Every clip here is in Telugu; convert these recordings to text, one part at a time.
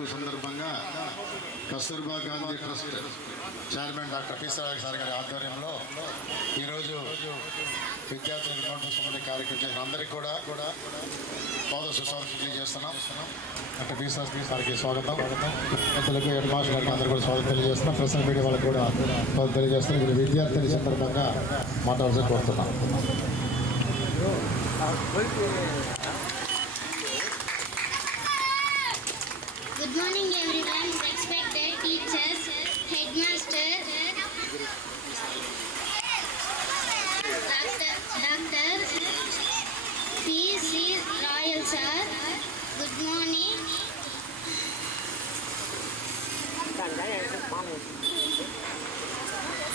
జరుపుకున్న సందర్భంగా Kasturba Gandhi trust chairman doctor P sir గారి ఆధ్వర్యంలో ఈరోజు విద్యార్థులకు నోట్బుక్స్ పంపిణీ కార్యక్రమం చేసిన అందరికీ కూడా పాద సుస్వాగతం తెలియజేస్తున్నాం. డాక్టర్ పి సార్కి స్వాగతం. పెద్దలకు హెడ్ మాస్టర్ గారికి అందరూ కూడా స్వాగతం తెలియజేస్తున్నాం. ప్రెసిడెంట్ మీడియా వాళ్ళకి కూడా స్వాగతం తెలియజేస్తున్నాం. మీరు విద్యార్థుల సందర్భంగా మాట్లాడాల్సి కోరుతున్నాం. Good morning everyone, respected teachers, headmaster, Dr. P.C. Royal sir, good morning.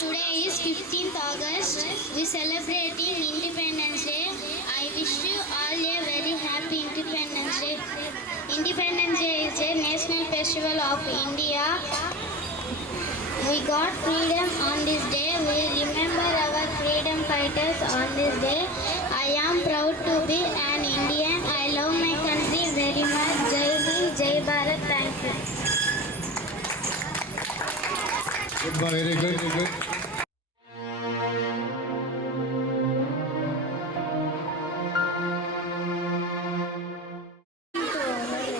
Today is 15th August, we celebrating Independence Day. I wish you all a very happy Independence Day. Independence Day is a national festival of India. We got freedom on this day. We remember our freedom fighters on this day. I am proud to be an Indian. I love my country very much. Jai Hind, Jai Bharat. Thank you. Very good.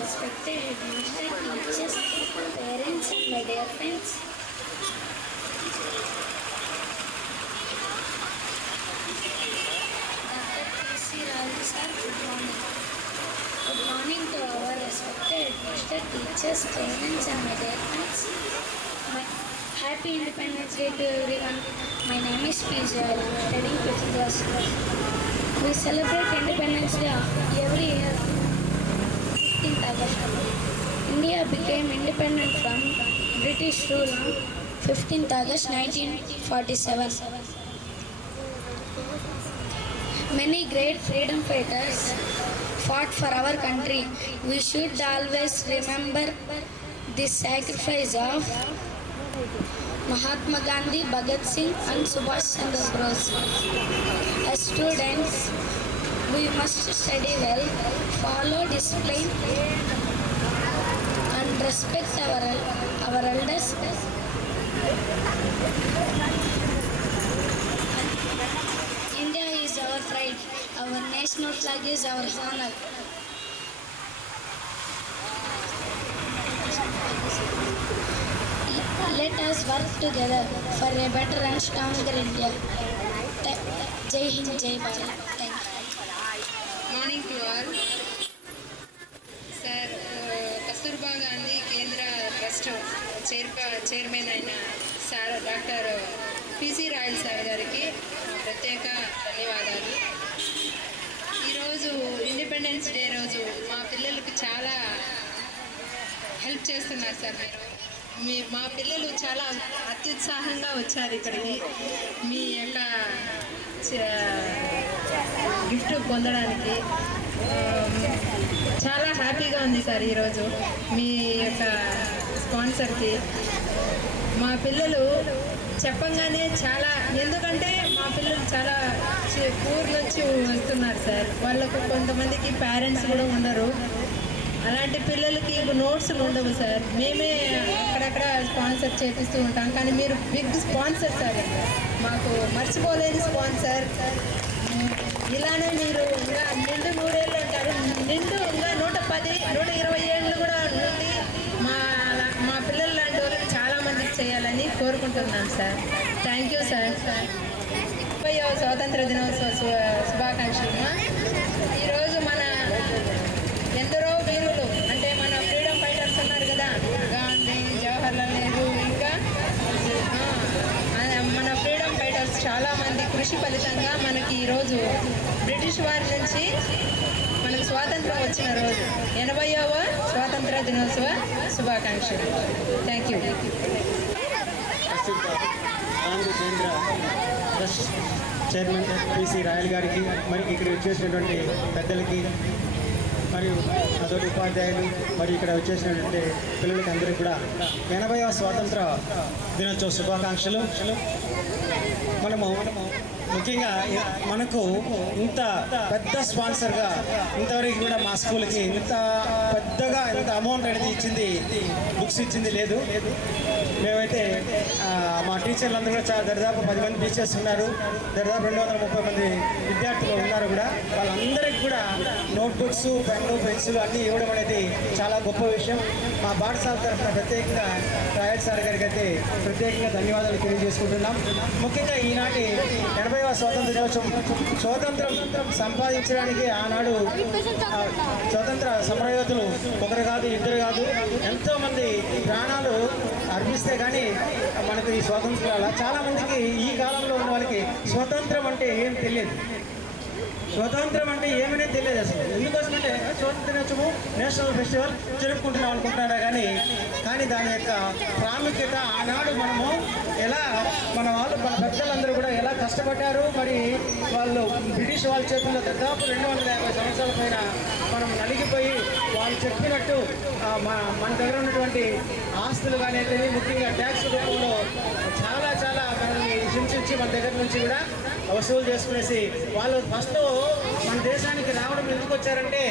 Respected headmaster, teachers, parents and my dear friends. Dr. P.C. Royal sir, good morning. Good morning to our respected headmaster, teachers, parents and my dear friends. Happy Independence Day to everyone. My name is P.C. Royal. I am studying 5th class. We celebrate Independence Day every year. 15th August. India became independent from British rule on 15th August 1947. Many great freedom fighters fought for our country. We should always remember the sacrifice of Mahatma Gandhi, Bhagat Singh and Subhash Chandra Bose. As students, we must study well, follow discipline and respect our elders. India is our pride. Our national flag is our honor. Let us work together for a better and stronger India. Jai Hind, Jai Bharat. Thank you. Morning to all. Sir, Kasturba Gandhi కేంద్ర ట్రస్ట్ చైర్మన్ అయిన sir doctor PC royal sir గారికి ప్రత్యేక ధన్యవాదాలు. ఈరోజు ఇండిపెండెన్స్ డే రోజు మా పిల్లలకి చాలా హెల్ప్ చేస్తున్నారు సార్. మా పిల్లలు చాలా అత్యుత్సాహంగా వచ్చారు ఇక్కడికి మీ యొక్క గిఫ్ట్ పొందడానికి. చాలా హ్యాపీగా ఉంది సార్ ఈరోజు మీ యొక్క స్పాన్సర్కి. మా పిల్లలు చెప్పంగానే చాలా, ఎందుకంటే మా పిల్లలు చాలా ఊరు నుంచి వస్తున్నారు సార్. వాళ్ళకు కొంతమందికి పేరెంట్స్ కూడా ఉండరు. అలాంటి పిల్లలకి నోట్స్లు ఉండవు సార్. మేమే అక్కడక్కడ స్పాన్సర్ చేపిస్తూ ఉంటాం. కానీ మీరు బిగ్ స్పాన్సర్ సార్, మాకు మర్చిపోలేని స్పాన్సర్. ఇలానే మీరు ఇంకా నిండు 100 ఏళ్ళు అంటారు, నిండు ఇంకా 110, 120 ఏళ్ళు కూడా నుండి మా పిల్లలు లాంటి వాళ్ళకి చాలామందికి చేయాలని కోరుకుంటున్నాను సార్. Thank you sir. 30వ స్వాతంత్ర దినోత్సవ శుభాకాంక్షలు. ఈరోజు మన ఎందరో వీరులు, అంటే మన ఫ్రీడమ్ ఫైటర్స్ ఉన్నారు కదా, గాంధీ, జవహర్లాల్ నెహ్రూ, ఇంకా మన ఫ్రీడమ్ ఫైటర్స్ చాలామంది కృషి ఫలితంగా మనకి ఈరోజు బ్రిటిష్ వారి నుంచి మనకు స్వాతంత్రం వచ్చిన రోజు 80వ స్వాతంత్ర దినోత్సవ శుభాకాంక్షలు. Thank you. గాంధీ కేంద్ర ట్రస్ట్ చైర్మన్ పిసి రాయల్ గారికి, మరి ఇక్కడ వచ్చేసినటువంటి పెద్దలకి మరియు అతోటి ఉపాధ్యాయులు, మరి ఇక్కడ వచ్చేసినటువంటి పిల్లలకి అందరికీ కూడా 80వ స్వాతంత్ర దినోత్సవ శుభాకాంక్షలు. మనము ముఖ్యంగా మనకు ఇంత పెద్ద స్పాన్సర్గా ఇంతవరకు కూడా మా స్కూల్కి ఇంత పెద్దగా ఇంత అమౌంట్ అనేది ఇచ్చింది, బుక్స్ ఇచ్చింది లేదు. మేమైతే మా టీచర్లందరూ కూడా చాలా దరిదాపు 10 మంది టీచర్స్ ఉన్నారు, దరిదాపు 230 మంది విద్యార్థులు ఉన్నారు కూడా. వాళ్ళందరికీ కూడా నోట్బుక్స్, పెన్ను, పెన్సిల్ అన్నీ ఇవ్వడం అనేది చాలా గొప్ప విషయం. మా పాఠశాల తరఫున ప్రత్యేకంగా రాయల్ సార్ గారికి అయితే ప్రత్యేకంగా ధన్యవాదాలు తెలియజేసుకుంటున్నాం. ముఖ్యంగా ఈనాటి 80వ స్వాతంత్ర దినోత్సవం స్వాతంత్రం సంపాదించడానికి ఆనాడు స్వతంత్ర సమరయోధులు ఒకరు కాదు, ఇద్దరు కాదు, ఎంతోమంది ప్రాణాలు అర్పిస్తే కానీ మనకు ఈ స్వాతంత్రం అలా. చాలామందికి ఈ కాలంలో ఉన్న వాళ్ళకి స్వతంత్రం అంటే ఏం తెలియదు, స్వతంత్రం అంటే ఏమనే తెలియదు అసలు. ఎందుకోసమంటే స్వాతంత్ర దినోత్సవం నేషనల్ ఫెస్టివల్ జరుపుకుంటున్నాం అనుకుంటున్నారా కానీ దాని యొక్క ప్రాముఖ్యత ఆనాడు మనము ఎలా మన వాళ్ళు మన పెద్దలందరూ కూడా ఎలా కష్టపడ్డారు. మరి వాళ్ళు బ్రిటిష్ వాళ్ళ చేతుల్లో దాదాపు 250 సంవత్సరాల పైన మనం నలిగిపోయి వాళ్ళు చెప్పినట్టు మన దగ్గర ఉన్నటువంటి ఆస్తులు కానీ అయితే ముఖ్యంగా ట్యాక్స్ రూపంలో చాలా చాలా మనల్ని హింసించి మన దగ్గర నుంచి కూడా వసూలు చేసుకునేసి వాళ్ళు ఫస్ట్ మన దేశానికి రావడం ఎందుకు వచ్చారంటే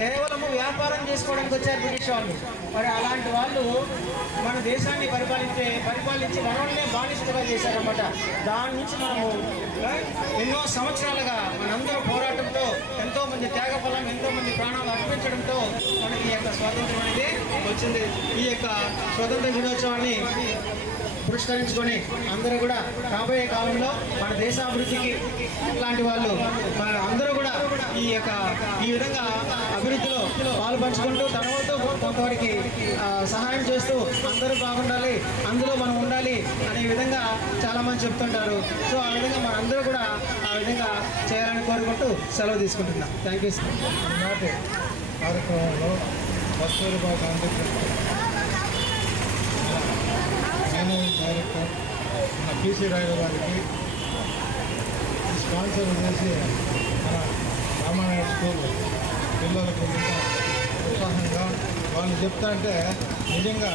కేవలము వ్యాపారం చేసుకోవడానికి వచ్చారు బ్రిటిష్ వాళ్ళు. మరి అలాంటి వాళ్ళు మన దేశాన్ని పరిపాలించి మనల్నే బానిసలుగా చేశారన్నమాట. దాని నుంచి మనము ఎన్నో సంవత్సరాలుగా మనందరూ పోరాటంతో ఎంతోమంది త్యాగఫలం, ఎంతోమంది ప్రాణాలు అర్పించడంతో మనకి ఈ యొక్క స్వాతంత్రం అనేది వచ్చింది. ఈ యొక్క స్వాతంత్ర దినోత్సవాన్ని పురస్కరించుకొని అందరూ కూడా రాబోయే కాలంలో మన దేశాభివృద్ధికి ఇలాంటి వాళ్ళు మన అందరూ కూడా ఈ విధంగా అభివృద్ధిలో పాల్పంచుకుంటూ తర్వాత కొంతవరకు సహాయం చేస్తూ అందరూ బాగుండాలి, అందులో మనం ఉండాలి అనే విధంగా చాలామంది చెప్తుంటారు. సో ఆ విధంగా మన అందరూ కూడా ఆ విధంగా చేయాలని కోరుకుంటూ సెలవు తీసుకుంటున్నాం. Thank you. ఈనాటి కార్యక్రమంలో కస్తూరిబా గాంధీ మేనేజింగ్ డైరెక్టర్ మన పిసి రాయల్ గారికి స్పాన్సర్ చేసి మన రామానాయుడు స్కూల్ పిల్లలకు ఉత్సాహంగా వాళ్ళు చెప్తా అంటే నిజంగా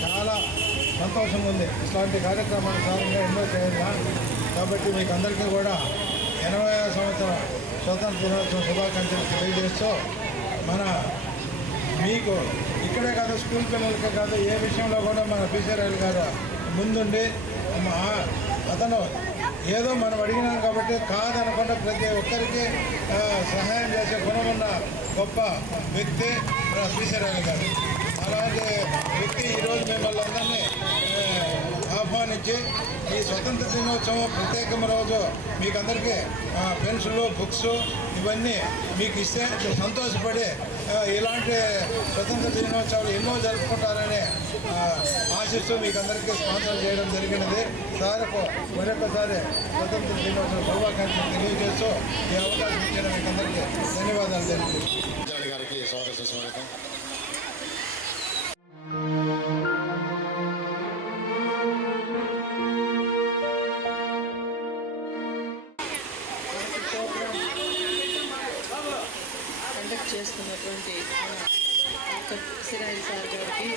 చాలా సంతోషంగా ఉంది. ఇట్లాంటి కార్యక్రమాల కారణంగా ఎన్నో చేయాలి. కాబట్టి మీకు అందరికీ కూడా 80వ సంవత్సర స్వతంత్ర దినోత్సవ శుభాకాంక్షలు తెలియజేస్తూ మీకు ఇక్కడే కాదు స్కూల్ పిల్లలకే కాదు ఏ విషయంలో కూడా మన పిసి రాయల్ గారు ముందుండి అతను ఏదో మనం అడిగినాం కాబట్టి కాదనకుండా ప్రతి ఒక్కరికి సహాయం చేసే గుణమున్న గొప్ప వ్యక్తి మన పిసి రాయల్ గారు. అలాంటి వ్యక్తి ఈరోజు మిమ్మల్ని అందరినీ ఆహ్వానించి ఈ స్వతంత్ర దినోత్సవం ప్రత్యేకమైన రోజు మీకు అందరికీ పెన్షన్లు, బుక్స్ ఇవన్నీ మీకు ఇస్తే సంతోషపడి ఇలాంటి స్వతంత్ర దినోత్సవాలు ఎన్నో జరుపుకుంటారని ఆశిస్తూ మీకు అందరికీ స్పాన్సర్ చేయడం జరిగినది. సార్కు మరొకసారి స్వతంత్ర దినోత్సవ శుభాకాంక్షలు తెలియజేస్తూ ఈ అవకాశం ఇచ్చిన మీకు అందరికీ ధన్యవాదాలు తెలియజేస్తాను. గారికి స్వాగతం. కండక్ట్ చేస్తున్నటువంటి సిరాయి సార్ గారికి,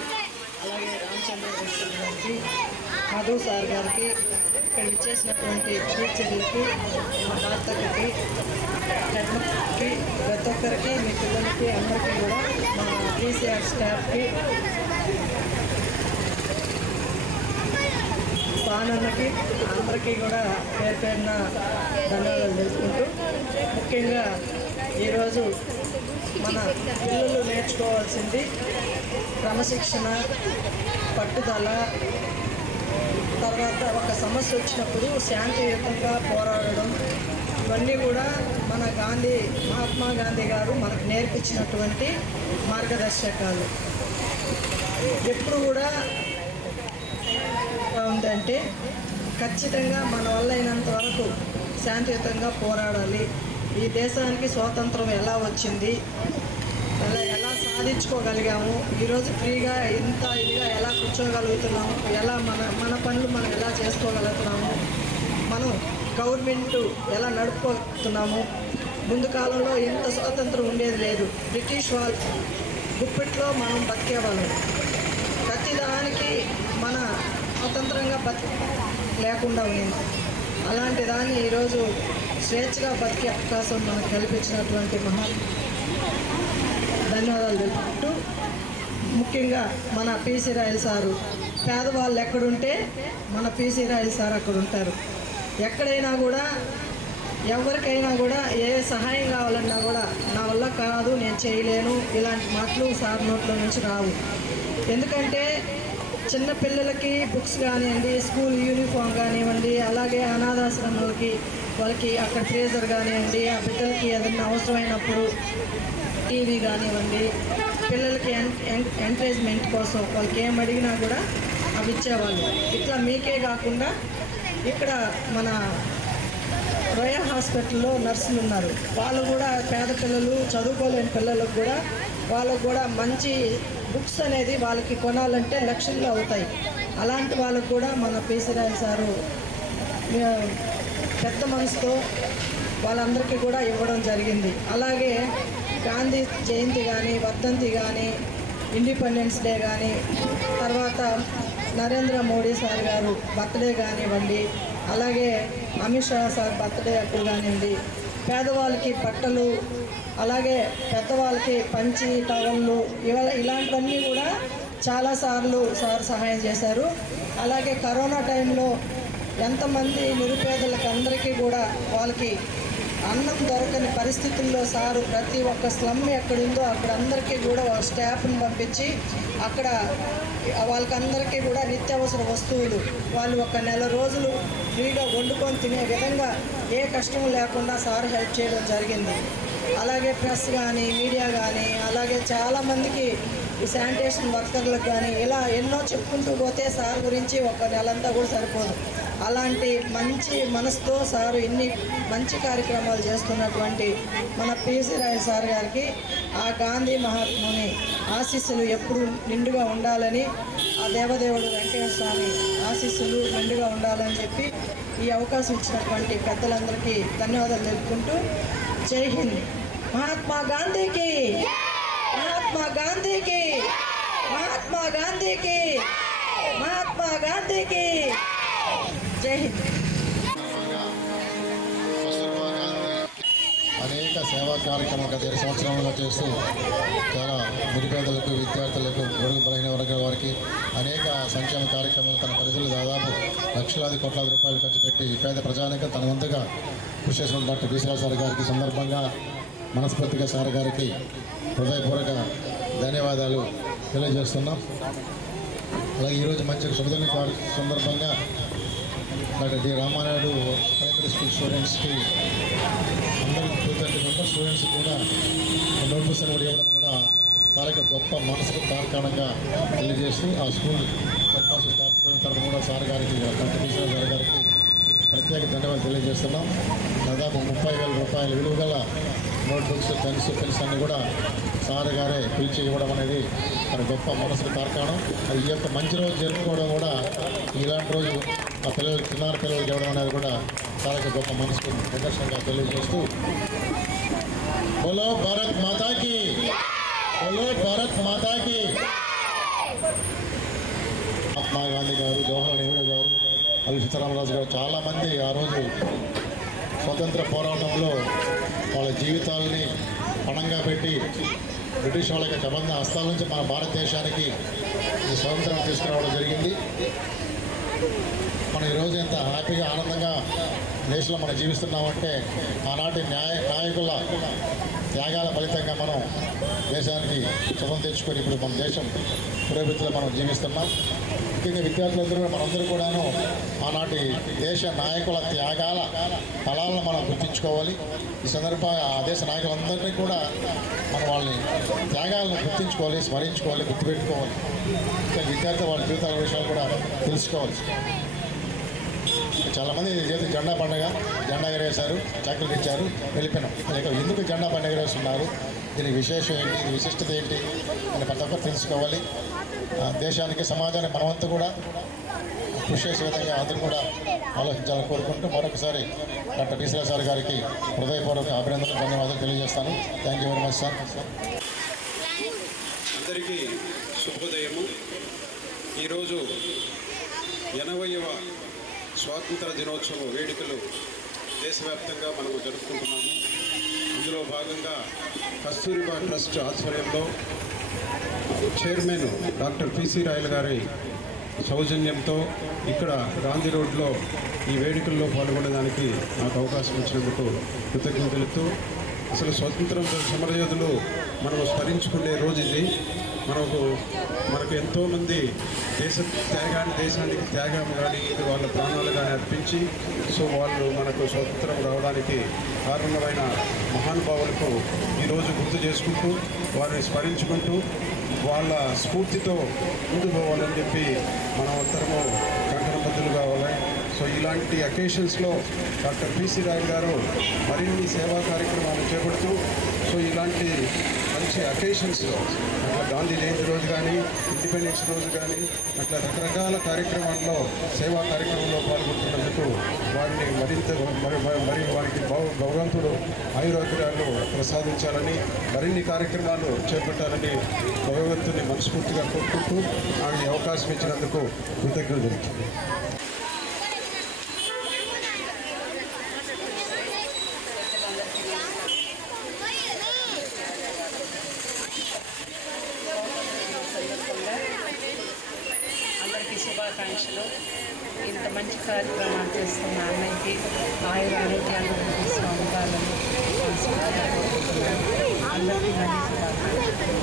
అలాగే రామచంద్ర గారికి, మధు సార్ గారికి, ఇక్కడ విచ్చేసినటువంటి టీచర్లకి, మా తాతకి, హెడ్కి, ప్రతి ఒక్కరికి, మీ పిల్లలకి అందరికీ కూడా మా పీసీఆర్ స్టాఫ్కి, పానన్నకి అందరికీ కూడా పేరున ధన్యవాదాలు తెలుసుకుంటూ, ముఖ్యంగా ఈరోజు మన పిల్లలు నేర్చుకోవాల్సింది క్రమశిక్షణ, పట్టుదల, తర్వాత ఒక సమస్య వచ్చినప్పుడు శాంతియుతంగా పోరాడడం, ఇవన్నీ కూడా మన మహాత్మా గాంధీ గారు మనకు నేర్పించినటువంటి మార్గదర్శకాలు. ఎప్పుడు కూడా ఉందంటే ఖచ్చితంగా మన వల్ల అయినంత వరకు శాంతియుతంగా పోరాడాలి. ఈ దేశానికి స్వాతంత్రం ఎలా వచ్చింది, ఎలా సాధించుకోగలిగాము, ఈరోజు ఫ్రీగా ఇంత ఇదిగా ఎలా కూర్చోగలుగుతున్నాము, ఎలా మన పనులు మనం ఎలా చేసుకోగలుగుతున్నాము, మనం గవర్నమెంట్ ఎలా నడుపుతున్నాము. ముందు కాలంలో ఎంత స్వాతంత్రం ఉండేది లేదు. బ్రిటిష్ వాళ్ళు గుప్పిట్లో మనం బతికేవాళ్ళం. ప్రతిదానికి మన స్వతంత్రంగా లేకుండా ఉంది. అలాంటి దాన్ని ఈరోజు స్వేచ్ఛగా బతికే అవకాశం మనకు కల్పించినటువంటి ధన్యవాదాలు తెలుపుకుంటూ, ముఖ్యంగా మన పిసి రాయల్ సారు, పేదవాళ్ళు ఎక్కడుంటే మన పిసి రాయల్ సార్ అక్కడ ఉంటారు. ఎక్కడైనా కూడా ఎవరికైనా కూడా ఏ సహాయం కావాలన్నా కూడా నా వల్ల కాదు, నేను చేయలేను, ఇలాంటి మాటలు సార్ నోట్లో నుంచి రావు. ఎందుకంటే చిన్న పిల్లలకి బుక్స్ కానివ్వండి, స్కూల్ యూనిఫామ్ కానివ్వండి, అలాగే అనాథాశ్రమాలకి వాళ్ళకి అక్కడ ఫ్రీజర్ కానివ్వండి, ఆ బిడ్డలకి ఏదైనా అవసరమైనప్పుడు టీవీ కానివ్వండి, పిల్లలకి ఎంకరేజ్మెంట్ కోసం వాళ్ళకి ఏం అడిగినా కూడా అవి ఇచ్చేవాళ్ళు. ఇట్లా మీకే కాకుండా ఇక్కడ మన రోయా హాస్పిటల్లో నర్సులు ఉన్నారు. వాళ్ళు కూడా పేద పిల్లలు, చదువుకోలేని పిల్లలకు కూడా వాళ్ళకు కూడా మంచి బుక్స్ అనేది వాళ్ళకి కొనాలంటే లక్షల్లో అవుతాయి. అలాంటి వాళ్ళకు కూడా మన పిసి రాయల్ సారు పెద్ద మనసుతో వాళ్ళందరికీ కూడా ఇవ్వడం జరిగింది. అలాగే గాంధీ జయంతి కానీ, వర్ధంతి కానీ, ఇండిపెండెన్స్ డే కానీ, తర్వాత నరేంద్ర మోడీ సార్ గారు బర్త్డే కానివ్వండి, అలాగే అమిత్ షా సార్ బర్త్డే అప్పుడు కానివ్వండి, పేదవాళ్ళకి బట్టలు, అలాగే పెద్దవాళ్ళకి పంచి టవళ్ళు, ఇలాంటివన్నీ కూడా చాలాసార్లు సార్ సహాయం చేశారు. అలాగే కరోనా టైంలో ఎంతమంది నిరుపేదలకు అందరికీ కూడా వాళ్ళకి అన్నం దొరకని పరిస్థితుల్లో సారు ప్రతి ఒక్క స్లమ్ ఎక్కడుందో అక్కడ అందరికీ కూడా స్టాఫ్ని పంపించి అక్కడ వాళ్ళకందరికీ కూడా నిత్యావసర వస్తువులు వాళ్ళు ఒక నెల రోజులు ఫ్రీగా వండుకొని తినే విధంగా ఏ కష్టం లేకుండా సార్ హెల్ప్ చేయడం జరిగింది. అలాగే ప్రెస్ కానీ, మీడియా కానీ, అలాగే చాలామందికి ఈ శానిటేషన్ వర్కర్లకు కానీ ఇలా ఎన్నో చెప్పుకుంటూ పోతే సార్ గురించి ఒక నెలంతా కూడా సరిపోదు. అలాంటి మంచి మనసుతో సారు ఇన్ని మంచి కార్యక్రమాలు చేస్తున్నటువంటి మన పిసి రాయల్ సార్ గారికి ఆ గాంధీ మహాత్ముని ఆశీస్సులు ఎప్పుడు నిండుగా ఉండాలని, ఆ దేవదేవుడు వెంకటేశ్వర స్వామి ఆశీస్సులు నిండుగా ఉండాలని చెప్పి ఈ అవకాశం ఇచ్చినటువంటి పెద్దలందరికీ ధన్యవాదాలు తెలుపుకుంటూ, జై హింద్. మహాత్మా గాంధీకి, మహాత్మా గాంధీకి, మహాత్మా గాంధీకి, మహాత్మా గాంధీకి జై హింద్. అనేక సేవా కార్యక్రమాలు గత 2 సంవత్సరాలుగా చేస్తూ చాలా నిరుపేదలకు, విద్యార్థులకు, బడుగు బలహీన వర్గాల వారికి అనేక సంక్షేమ కార్యక్రమాలు తన పరిధిలో దాదాపు లక్షలాది కోట్లాది రూపాయలు ఖర్చు పెట్టి పేద ప్రజానికం తన వంతుగా కృషి చేసిన డాక్టర్ పిసి రాయల్ సార్ గారికి సందర్భంగా మనస్ఫూర్తిగా సార్ గారికి హృదయపూర్వక ధన్యవాదాలు తెలియజేస్తున్నాం. అలాగే ఈరోజు మంచి శుభదిన సందర్భంగా doctor D Ramanaidu primary school స్టూడెంట్స్కి అందరికీ 230 మెంబర్స్ స్టూడెంట్స్ కూడా నోట్బుక్స్ కూడా ఇవ్వడం కూడా చాలా గొప్ప మనసుకు కారణంగా తెలియజేస్తూ ఆ స్కూల్ స్టాఫ్ స్టూడెంట్ తరఫున కూడా సార్ గారికి, డాక్టర్ పిసి రాయల్ సార్ గారికి ప్రత్యేక ధన్యవాదాలు తెలియజేస్తున్నాం. దాదాపు 30,000 రూపాయల విలువ గల నోట్బుక్స్, పెన్స్ అన్నీ కూడా సార్ గారే పిలిచి ఇవ్వడం అనేది మరి గొప్ప మనసుకు కారణం. అది ఈ యొక్క మంచి రోజు జరుపుకోవడం కూడా ఇలాంటి రోజు ఆ పిల్లలకి, చిన్నారి పిల్లలకి ఇవ్వడం అనేది కూడా చాలా గొప్ప మనసుకు నిదర్శనంగా తెలియజేస్తూ, బోలో భారత్ మాతాకి, బోలో భారత్ మాతాకి. మహాత్మా గాంధీ గారు, జవహర్లాల్ నెహ్రూ గారు, అల్లు సీతారామరాజు గారు చాలామంది ఆ రోజు స్వతంత్ర పోరాటంలో వాళ్ళ జీవితాలని పణంగా పెట్టి బ్రిటిష్ వాళ్ళ యొక్క కబంధ హస్తాల నుంచి మన భారతదేశానికి ఈ స్వతంత్రం తీసుకురావడం జరిగింది. మనం ఈరోజు ఎంత హ్యాపీగా, ఆనందంగా దేశంలో మనం జీవిస్తున్నామంటే ఆనాటి నాయకుల త్యాగాల ఫలితంగా మనం దేశానికి సుఖం తెచ్చుకొని ఇప్పుడు మన దేశం పురోభివృద్ధిలో మనం జీవిస్తున్నాం. ముఖ్యంగా విద్యార్థులందరూ కూడా, మనందరూ కూడాను ఆనాటి దేశ నాయకుల త్యాగాల ఫలాలను మనం గుర్తించుకోవాలి. ఈ సందర్భంగా ఆ దేశ నాయకులందరినీ కూడా మనం వాళ్ళని త్యాగాలను గుర్తించుకోవాలి, స్మరించుకోవాలి, గుర్తుపెట్టుకోవాలి. ఇంకా విద్యార్థులు వాళ్ళ జీవితాల విషయాలు కూడా తెలుసుకోవాలి. చాలామంది జెండా పండుగ, జెండా ఎగరేశారు, చక్కలు ఇచ్చారు, వెళ్ళిపోయినాం. ఎందుకు జెండా పండుగ ఎగరేస్తున్నారు, దీనికి విశేషం ఏంటి, దీని విశిష్టత ఏంటి అని ప్రతి ఒక్కరు తెలుసుకోవాలి. దేశానికి, సమాజానికి మనమంతా కూడా కృషి చేసే విధంగా అందరూ కూడా ఆలోచించాలని కోరుకుంటూ మరొకసారి డాక్టర్ పిసి రాయల్ సార్ గారికి హృదయపూర్వక అభినందనలు, ధన్యవాదాలు తెలియజేస్తాను. Thank you very much sir. అందరికీ శుభోదయము. ఈరోజు 80వ స్వాతంత్ర దినోత్సవ వేడుకలు దేశవ్యాప్తంగా మనము జరుపుకుంటున్నాము. అందులో భాగంగా కస్తూరిబా ట్రస్ట్ ఆధ్వర్యంలో చైర్మన్ డాక్టర్ పిసి రాయల్ గారి సౌజన్యంతో ఇక్కడ గాంధీ రోడ్లో ఈ వేడుకల్లో పాల్గొనడానికి నాకు అవకాశం ఇచ్చినందుకు కృతజ్ఞతలు తెలుపుతూ, అసలు స్వతంత్రం సమరయోధులు మనం స్మరించుకునే రోజు ఇది. మనకు ఎంతోమంది దేశానికి త్యాగం కానీ వాళ్ళ ప్రాణాలు కానీ అర్పించి వాళ్ళు మనకు స్వతంత్రం రావడానికి కారణమైన మహానుభావులకు ఈరోజు గుర్తు చేసుకుంటూ వారిని స్మరించుకుంటూ వాళ్ళ స్ఫూర్తితో ముందు పోవాలని చెప్పి మనం అందరము కంకణబద్ధులు కావాలి. ఇలాంటి అకేషన్స్లో డాక్టర్ పిసి రాయల్ గారు మరిన్ని సేవా కార్యక్రమాలు చేపడుతూ ఇలాంటి మంచి అకేషన్స్లో అట్లా గాంధీ జయంతి రోజు కానీ ఇండిపెండెన్స్ రోజు కానీ అట్లా రకరకాల కార్యక్రమాల్లో సేవా కార్యక్రమంలో పాల్గొంటున్నందుకు వారిని మరి వారికి భగవంతుడు ఆయురాగ్యాలు ప్రసాదించాలని మరిన్ని కార్యక్రమాలు చేపట్టాలని భగవంతుని మనస్ఫూర్తిగా కోరుకుంటూ నాకు ఈ అవకాశం ఇచ్చినందుకు కృతజ్ఞతలు. అందరికీ శుభాకాంక్షలు. ఇంత మంచి కార్యక్రమాలు చేస్తున్న అన్నయ్యకి ఆరోగ్యాలు ఇస్తూ ఉండాలని అందరికీ మంచి శుభాకాంక్షలు.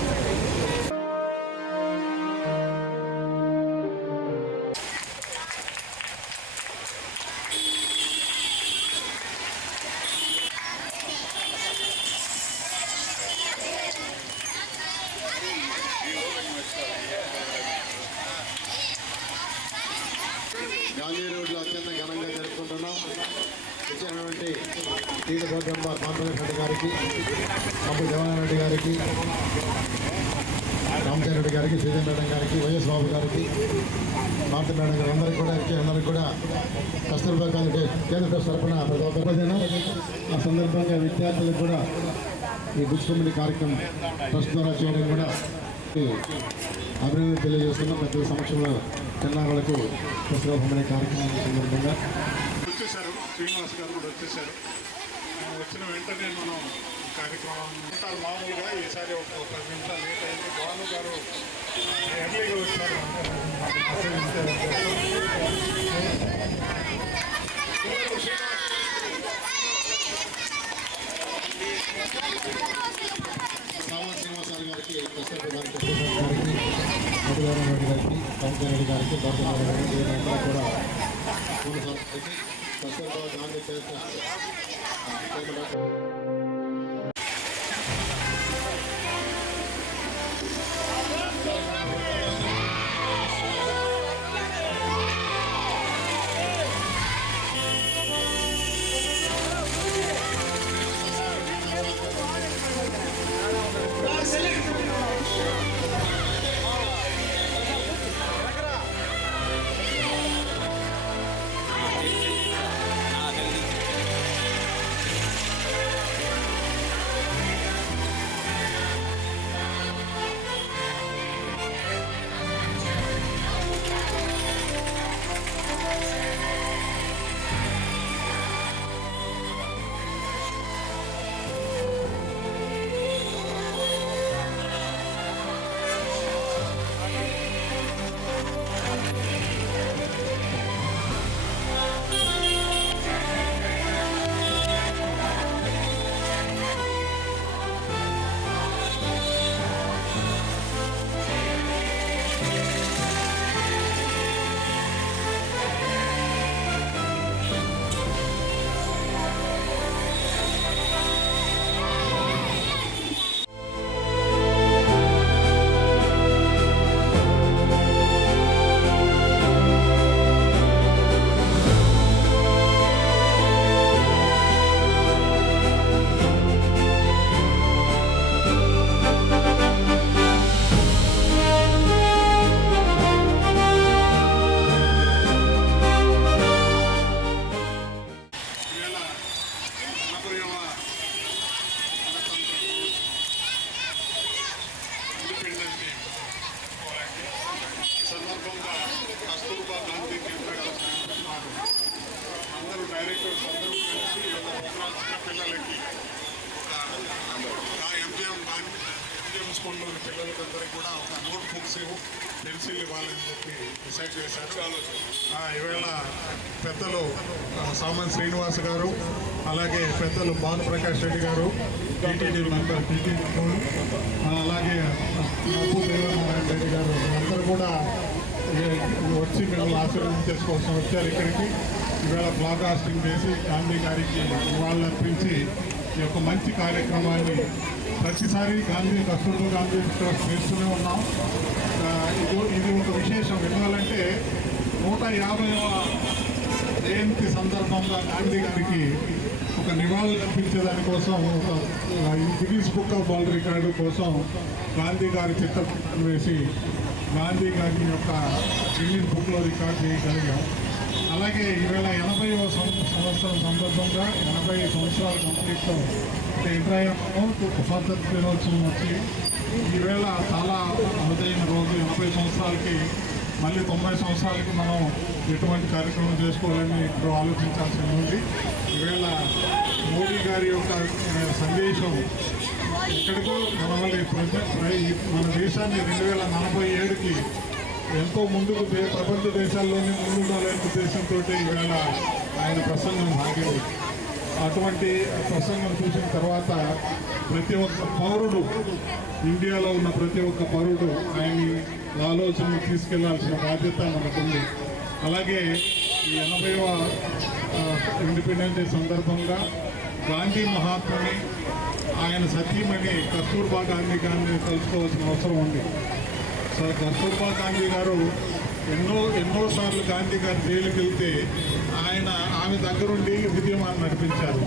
గాంధీ రోడ్లో అత్యంత ఘనంగా జరుపుకుంటున్నాం. ఇచ్చినటువంటి టీడీ బోర్డు మెంబర్ కాంప్రవేశ్ రెడ్డి గారికి, అబ్బు జవహర్ రెడ్డి గారికి, రామచంద్ర రెడ్డి గారికి, శ్రీజన్ మేడం గారికి, వైఎస్ బాబు గారికి, భారత మేడం గారు అందరికీ కూడా కస్తూర్బా గాంధీ కేంద్ర ట్రస్ట్ తరఫున ప్రతి ఒక్కరిదినం ఆ సందర్భంగా విద్యార్థులకు కూడా ఈ బుక్స్ కమిటీ కార్యక్రమం ట్రస్ట్ ద్వారా చేయడం కూడా అభివృద్ధి తెలియజేస్తున్న పెద్దల సమక్షంలో చిన్నారులకు పుస్తకాలు పంపిణీ కార్యక్రమం సందర్భంగా వచ్చేసారు. శ్రీనివాస్ గారు కూడా వచ్చేసారు. వచ్చిన వెంటనే మనం కార్యక్రమం ఉంటారు. మామూలుగా ఈసారి ఒక 10 నిమిషాలు లేట్ అయింది. భాను గారు ఎర్లీగా వచ్చారు. శ్రీనివాసారి గారికి, కస్తూర్బా గారికి, మధురారాయణ రెడ్డి గారికి, రామచంద్ర రెడ్డి గారికి, భారత రెడ్డి గారికి కూడా కస్తూర్బా గాంధీ ట్రస్ట్ ఇండియన్ స్కూల్లోని పిల్లలకందరికీ కూడా ఒక నోట్ బుక్స్ పెన్సిల్ ఇవ్వాలని చెప్పి డిసైడ్ చేశారు. ఈవేళ పెద్దలు సామన్ శ్రీనివాస్ గారు, అలాగే పెద్దలు భానుప్రకాష్ రెడ్డి గారు, టీటీడీ మెంబర్ టీటీడీ, అలాగే దేవనారాయణ రెడ్డి గారు అందరూ కూడా వచ్చి మిమ్మల్ని ఆశీర్వదించేసుకోవాల్సిన వచ్చారు ఇక్కడికి. ఈవేళ బ్లాడ్కాస్టింగ్ చేసి గాంధీ గారికి నివాళులర్పించి ఈ యొక్క మంచి కార్యక్రమాన్ని ప్రతిసారి కస్తూర్బా గాంధీ ట్రస్ట్ చేస్తూనే ఉన్నాం. ఇది ఒక విశేషం. ఎందువల్లంటే 150వ జయంతి సందర్భంగా గాంధీ గారికి ఒక నివాళులు అర్పించేదానికోసం Guinness book of world record కోసం గాంధీ గారి చిత్రం వేసి గాంధీ గారి యొక్క గిన్నీస్ బుక్లో రికార్డు చేయగలిగాం. అలాగే ఈవేళ 80వ సంవత్సరం సందర్భంగా 80 సంవత్సరాల కంప్లీట్తో స్వాతంత్ర దినోత్సవం వచ్చి ఈవేళ చాలా అరుదైన రోజు. 80 సంవత్సరాలకి మళ్ళీ 90 సంవత్సరాలకి మనం ఎటువంటి కార్యక్రమం చేసుకోవాలని ఇప్పుడు ఆలోచించాల్సి ఉంది. ఈవేళ మోడీ గారి యొక్క సందేశం ఎక్కడికో మన దేశాన్ని 2047కి ఎంతో ముందుకు ప్రపంచ దేశాల్లోనే ముందుండాలనే ఉద్దేశంతో ఈవేళ ఆయన ప్రసంగం సాగింది. అటువంటి ప్రసంగం చూసిన తర్వాత ప్రతి ఒక్క పౌరుడు, ఇండియాలో ఉన్న ప్రతి ఒక్క పౌరుడు ఆయన్ని ఆలోచనలు తీసుకెళ్లాల్సిన బాధ్యత మనకుంది. అలాగే ఈ 80వ ఇండిపెండెన్స్ డే సందర్భంగా గాంధీ మహాత్ముని, ఆయన సతీమణి కస్తూర్బా గాంధీ గారిని కలుసుకోవాల్సిన అవసరం ఉంది. కస్తూర్బా గాంధీ గారు ఎన్నోసార్లు గాంధీ గారు జైలుకి వెళ్తే ఆమె దగ్గరుండి ఉద్యమాన్ని నడిపించారు.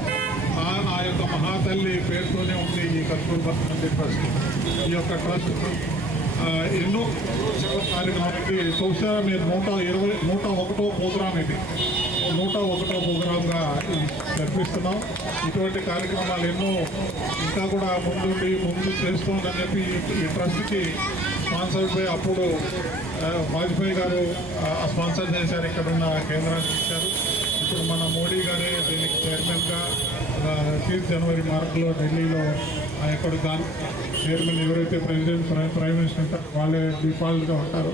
ఆ యొక్క మహాతల్లి పేరుతోనే ఉంది ఈ కస్తూర్బా గాంధీ ట్రస్ట్. ఈ యొక్క ట్రస్ట్ ఎన్నో కార్యక్రమాలకి బహుశా మీరు 101వ ప్రోగ్రాం ఇది 101వ ప్రోగ్రాంగా జరిపిస్తున్నాం. ఇటువంటి కార్యక్రమాలు ఎన్నో ఇంకా కూడా ముందు చేస్తుందని చెప్పి ఈ ట్రస్ట్కి స్పాన్సర్డ్ బై అప్పుడు వాజ్పేయి గారు స్పాన్సర్ చేశారు, ఇక్కడున్న కేంద్రానికి ఇచ్చారు. ఇప్పుడు మన మోడీ గారే దీనికి చైర్మన్గా 30 జనవరి మార్పులో ఢిల్లీలో ఇక్కడ చైర్మన్ ఎవరైతే ప్రైమ్ మినిస్టర్ ఉంటారో వాళ్ళే డిఫాల్ట్గా ఉంటారు.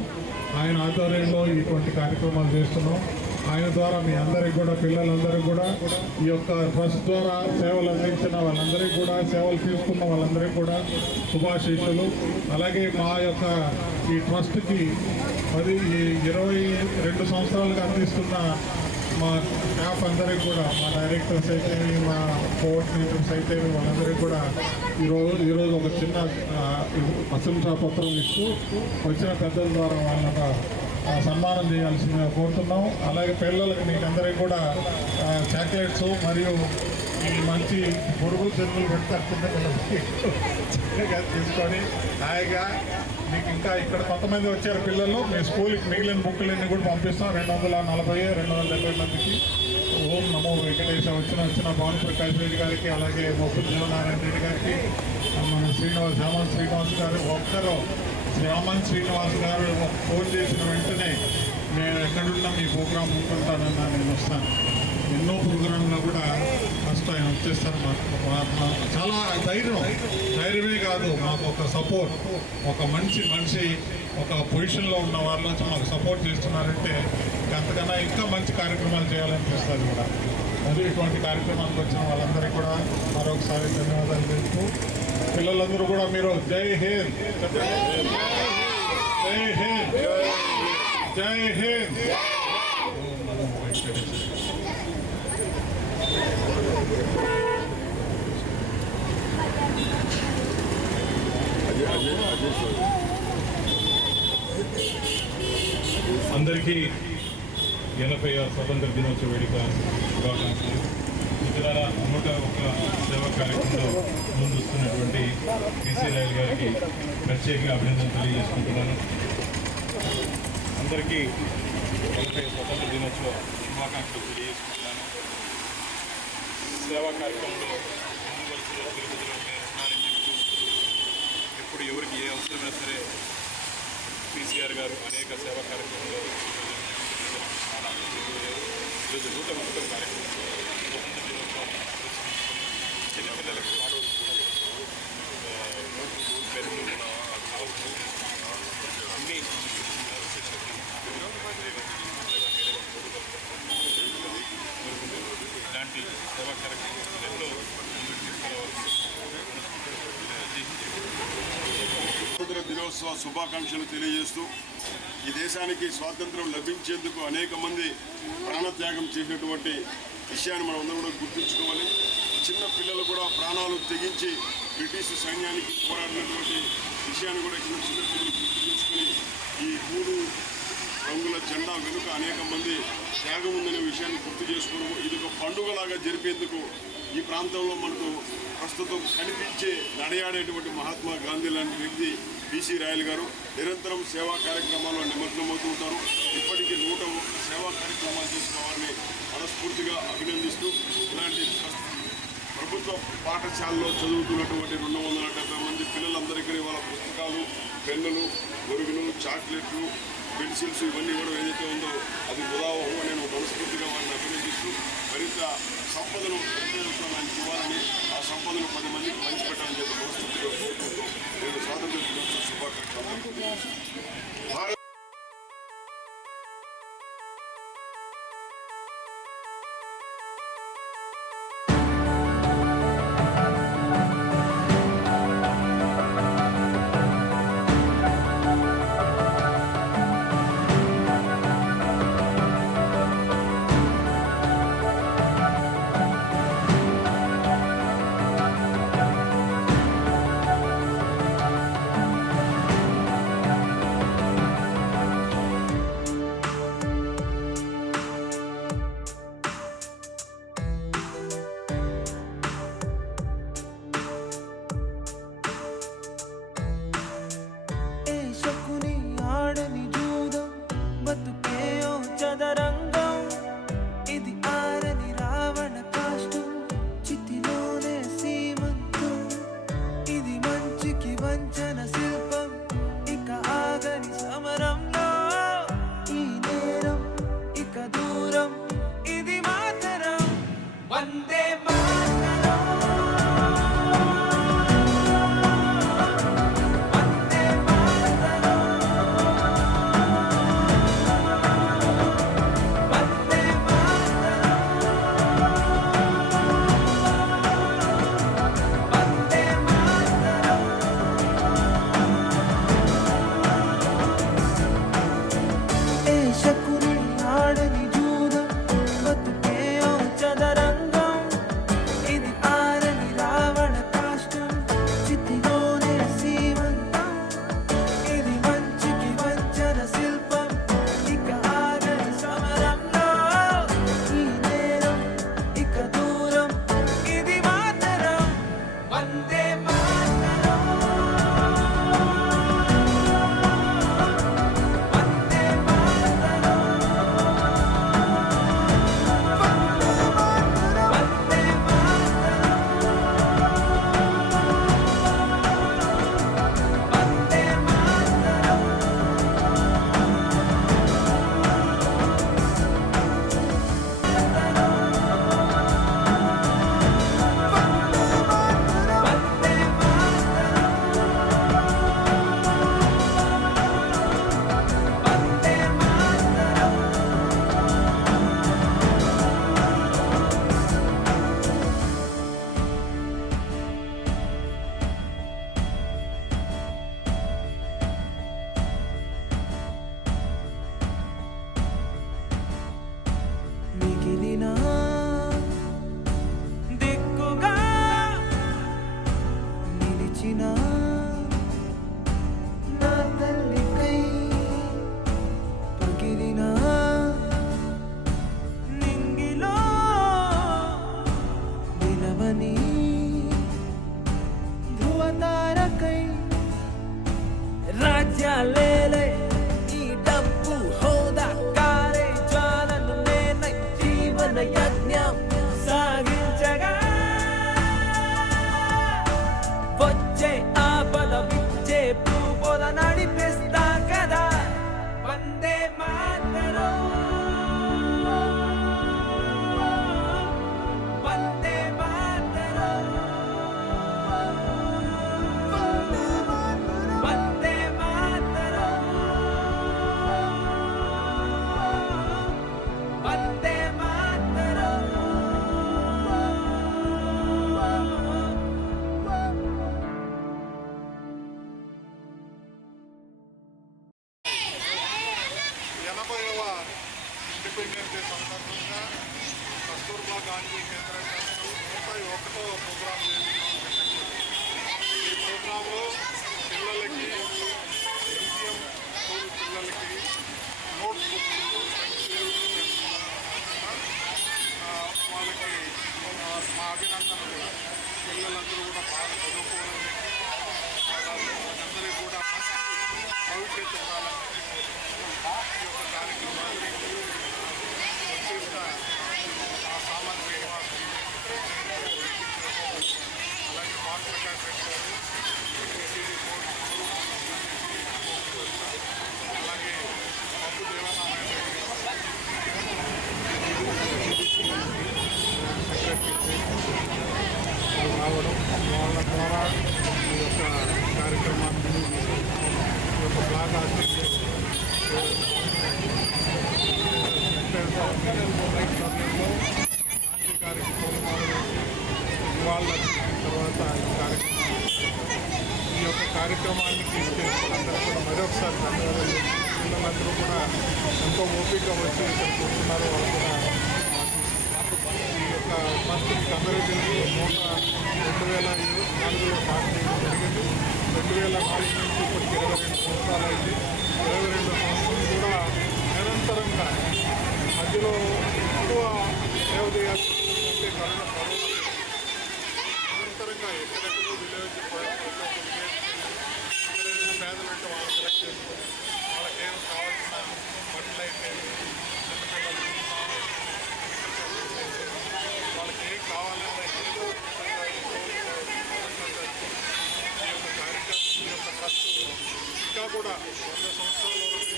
ఆయన ఆధ్వర్యంలో ఇటువంటి కార్యక్రమాలు చేస్తున్నాం. ఆయన ద్వారా మీ అందరికి కూడా, పిల్లలందరికీ కూడా, ఈ యొక్క ట్రస్ట్ ద్వారా సేవలు అందించిన వాళ్ళందరికీ కూడా, సేవలు తీసుకున్న వాళ్ళందరికీ కూడా శుభాశీస్సులు. అలాగే మా యొక్క ఈ ట్రస్ట్కి 22 సంవత్సరాలుగా అందిస్తున్న మా స్టాఫ్ అందరికీ కూడా, మా డైరెక్టర్స్ అయితే, మా కోఆర్డినేటర్స్ అయితే వాళ్ళందరికీ కూడా ఈరోజు ఒక చిన్న ప్రశంసా పత్రం ఇస్తూ వచ్చిన పెద్దల ద్వారా వాళ్ళ సన్మానం చేయాల్సిందిగా కోరుతున్నాం. అలాగే పిల్లలకి మీకు అందరికీ కూడా చాక్లెట్స్ మరియు ఈ మంచి పొరుగు చెరువులు పెడతారు చక్కగా తీసుకొని హాయిగా మీకు ఇంకా ఇక్కడ కొంతమంది వచ్చారు పిల్లలు, మీ స్కూల్కి మిగిలిన బుక్కులన్నీ కూడా పంపిస్తాం. 240, 270 మందికి. ఓం నమో వెంకటేశ. వచ్చిన భానుప్రకాష్ రెడ్డి గారికి, అలాగే మొప్పు దేవనారాయణ రెడ్డి గారికి, మన శ్యామన్ శ్రీనివాస్ గారు ఫోన్ చేసిన వెంటనే నేను ఎక్కడున్నా మీ ప్రోగ్రాం ఉంటుంటానన్నా నేను వస్తాను. ఎన్నో ప్రోగ్రాంలో కూడా ఫస్ట్ ఆయన వచ్చేస్తారు. మాకు చాలా ధైర్యమే కాదు, మాకు ఒక సపోర్ట్, ఒక మనిషి ఒక పొజిషన్లో ఉన్న వాళ్ళ నుంచి మాకు సపోర్ట్ చేస్తున్నారంటే అంతకన్నా ఇంకా మంచి కార్యక్రమాలు చేయాలనిపిస్తుంది కూడా. అది ఇటువంటి కార్యక్రమాలకు వచ్చిన వాళ్ళందరికీ కూడా మరొకసారి ధన్యవాదాలు తెలుపుతూ, పిల్లలందరూ కూడా మీరు జై హింద్, జై హింద్, జై హింద్. అందరికీ 80వ స్వతంత్ర దినోత్సవ వేడుక శుభాకాంక్షలు. ఇతర 101 సేవా కార్యక్రమంలో ముందుస్తున్నటువంటి పీసీ రాయల్ గారికి ప్రత్యేకంగా అభినందనలు తెలియజేసుకుంటున్నాను. అందరికీ 80వ స్వతంత్ర దినోత్సవ శుభాకాంక్షలు తెలియజేసుకుంటున్నాను. సేవా కార్యక్రమంలో ముందు వరుసలో తిరుపతిలో ఉన్నారని చెప్తూ ఎప్పుడు ఎవరికి ఏ అవసరమైనా సరే పీసీఆర్ గారు అనేక సేవా కార్యక్రమాల్లో ఈరోజు 101 కార్యక్రమం స్వతంత్ర దినోత్సవం చిన్నపిల్లలకు 101 దినోత్సవ శుభాకాంక్షలు తెలియజేస్తూ ఈ దేశానికి స్వాతంత్రం లభించేందుకు అనేక మంది ప్రాణత్యాగం చేసినటువంటి విషయాన్ని మనం అందరం కూడా గుర్తుంచుకోవాలి. చిన్న పిల్లలు కూడా ప్రాణాలు తెగించి బ్రిటిష్ సైన్యానికి పోరాడినటువంటి విషయాన్ని కూడా చిన్న పిల్లలు గుర్తు చేసుకుని ఈ 3 రంగుల జెండా వెనుక అనేక మంది త్యాగం ఉందనే విషయాన్ని గుర్తు చేసుకోవడం, ఇది ఒక పండుగలాగా జరిపేందుకు ఈ ప్రాంతంలో మనకు ప్రస్తుతం కనిపించే నడయాడేటువంటి మహాత్మా గాంధీ లాంటి వ్యక్తి పిసి రాయల్ గారు నిరంతరం సేవా కార్యక్రమాల్లో నిమగ్నమవుతూ ఉంటారు. ఇప్పటికీ 101 సేవా కార్యక్రమాలు చేసిన వారిని మనస్ఫూర్తిగా అభినందిస్తూ ఇలాంటి ప్రభుత్వ పాఠశాలలో చదువుతున్నటువంటి 270 మంది పిల్లలందరికీ వాళ్ళ పుస్తకాలు, పెన్నులు, గొరుగులు, చాక్లెట్లు, పెన్సిల్స్ ఇవన్నీ కూడా ఏదైతే ఉందో అది ఉదాహరణ నేను మనస్ఫూర్తిగా వారిని అభినందిస్తూ మరింత సంపదను ఆయనకి ఇవ్వాలని, ఆ సంపదను 10 మందికి పంచిపెట్టాలని చెప్పి మనస్ఫూర్తిగా కోరుకుంటూ నేను స్వాతంత్ర దినోత్సవ శుభాకాంక్షలు. జయంతి సందర్భంగా కస్తూర్బా గాంధీ కేంద్ర ట్రస్ట్ 101వ ప్రోగ్రాం చేస్తున్నాం. ఈ ప్రోగ్రాంలో పిల్లలకి MGM స్కూల్ పిల్లలకి నోట్ బుక్స్ వాళ్ళకి మా అభినందనలు. పిల్లలందరూ కూడా బాగా చదువుకోవాలని వాళ్ళందరికీ కూడా భవిష్యత్తు ఉండాలని ఈ యొక్క కార్యక్రమాన్ని వచ్చేసిన సామాన్ శ్రీనివాస్ అలాగే పాల్ ప్రకాష్ రెడ్డి గారు, అలాగే పప్పు దేవనారాయణ రెడ్డి రావడం, వాళ్ళ ద్వారా ఈ యొక్క కార్యక్రమాన్ని ఈ యొక్క బ్లాక్ ఆర్టిస్ట్ సమయంలో గాంధీ కార్యక్రమాలు ఇవాళ తర్వాత ఈ యొక్క కార్యక్రమాన్ని తీసుకెళ్ళినందరూ కూడా మరొకసారి ధన్యవాదాలు. పిల్లలందరూ కూడా ఎంతో ఓపికగా వచ్చి ఇక్కడ కూర్చున్నారు. వాళ్ళు కూడా ఈ యొక్క ట్రస్ట్కి అందరికీ తెలుసు. 2004లో స్టార్ట్ చేయడం జరిగింది. 2004 నుంచి ఇప్పటికి 22 సంవత్సరాలు అయింది. 22 సంవత్సరాలు కూడా నిరంతరంగా మధ్యలో ఎక్కువ సేవ చేయాల్సి అంటే కరోనా నిరంతరంగా ఎక్కడెక్కడో విలేజ్ ఎక్కడైనా పేదలు అంటే వాళ్ళు సెలెక్ట్ చేసుకొని వాళ్ళకి ఏం కావాల్సిన బట్టలు అయితే చిన్నపిల్లలు వాళ్ళకి ఏం కావాలన్నా ఏదో ఈ యొక్క కార్యక్రమం ఈ యొక్క ట్రస్ట్ ఇంకా కూడా 100 సంవత్సరాల వరకు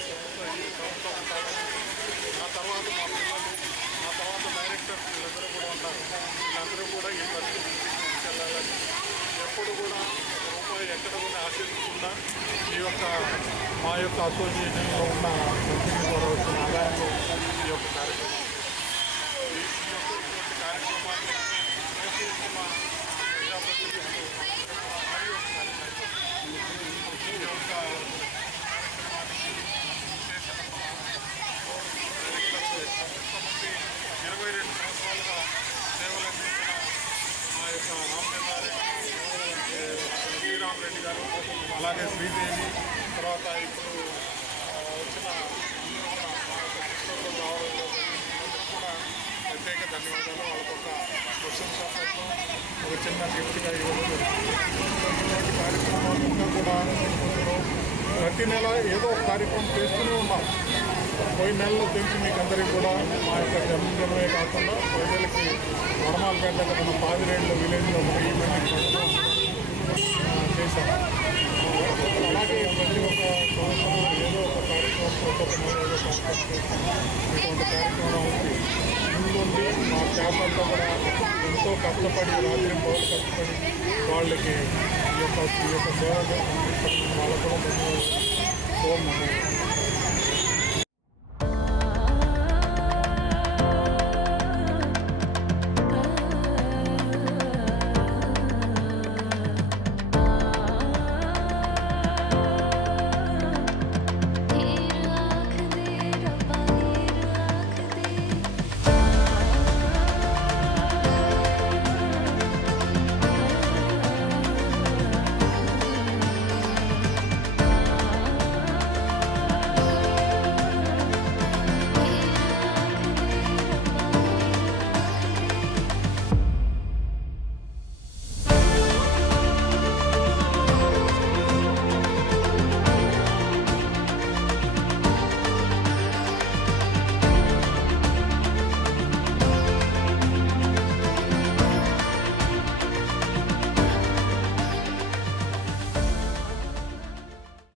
ఈ సంస్థ ఉంటారు. ఆ తర్వాత మా పిల్లలు, ఆ తర్వాత డైరెక్టర్స్ వీళ్ళందరూ కూడా ఉంటారు. వీళ్ళందరూ కూడా ఈ ట్రస్ట్ తీసుకెళ్ళాలని ఎప్పుడు కూడా రూపాయి ఎక్కడ కూడా ఆశించకుండా ఈ యొక్క మా యొక్క అసోసియేషన్లో ఉన్న కంపెనీ ద్వారా వచ్చిన ఆదాయంలో ఈ యొక్క కార్యక్రమం ఇటువంటి కార్యక్రమాన్ని ప్రోత్సహిస్తున్న ప్రజాప్రతినిధులు మరి ఒకసారి ఈ యొక్క కార్యక్రమానికి చేసిన కొంతమంది 22 సంవత్సరాలుగా సేవలు అందించిన మా యొక్క రామచంద్రారెడ్డి, శ్రీరామరెడ్డి గారు, అలాగే శ్రీదేవి, తర్వాత ఇప్పుడు వచ్చిన అందరూ కూడా మా యొక్క చిత్రంలో రావడంలో కూడా ప్రత్యేక ధన్యవాదాలు. వాళ్ళకు ఒక ప్రశంసాపత్రం, ఒక చిన్న గిఫ్ట్గా ఇవ్వడం. ఇటువంటి కార్యక్రమాలు ఇంకా కూడా ప్రతి నెల ఏదో ఒక కార్యక్రమం చేస్తూనే ఉన్నాం. పోయిన నెలలో తెలిసి మీకు అందరికీ కూడా మా యొక్క జన్మదినమే కాకుండా ప్రజలకి వడమాలపేట దగ్గర ఉన్న పాదిరేళ్ళ విలేజ్లో ఒక ఈవెంట్ చేశాం. అలాగే ప్రతి ఒక్క సంవత్సరం ఏదో ఒక కార్యక్రమం ఒక్కొక్క నెల ఏదో కార్యక్రమం చేస్తాం. ఇటువంటి కార్యక్రమాలకి ముందుండి మా పేపర్లో కూడా ఎంతో కష్టపడి రాత్రి పౌరులు కష్టపడి వాళ్ళకి ఈ యొక్క సేవలు అందించడం వాళ్ళకు కూడా ధన్యవాదాలు.